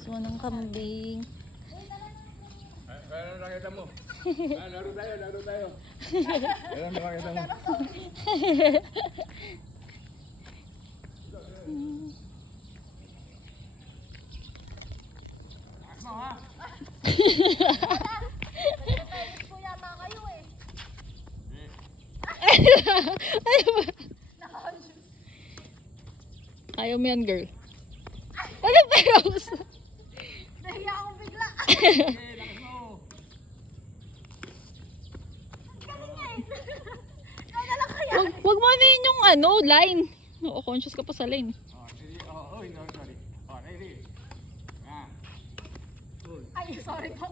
Gusto ng kambing. Kaya nakita mo. Laro tayo, laro tayo. Kaya nakita mo. Mo ha? Kuya, mga kayo eh. Ayaw mo yan, girl. Ano pero? Nahiya akong bigla. Lakas mo. Galing nga eh. Kaya lang kaya. Wag mo na yun yung ano, line. Oo, conscious ka pa sa line. Oh, sorry. Oh, ready. Ah. Ay, sorry po.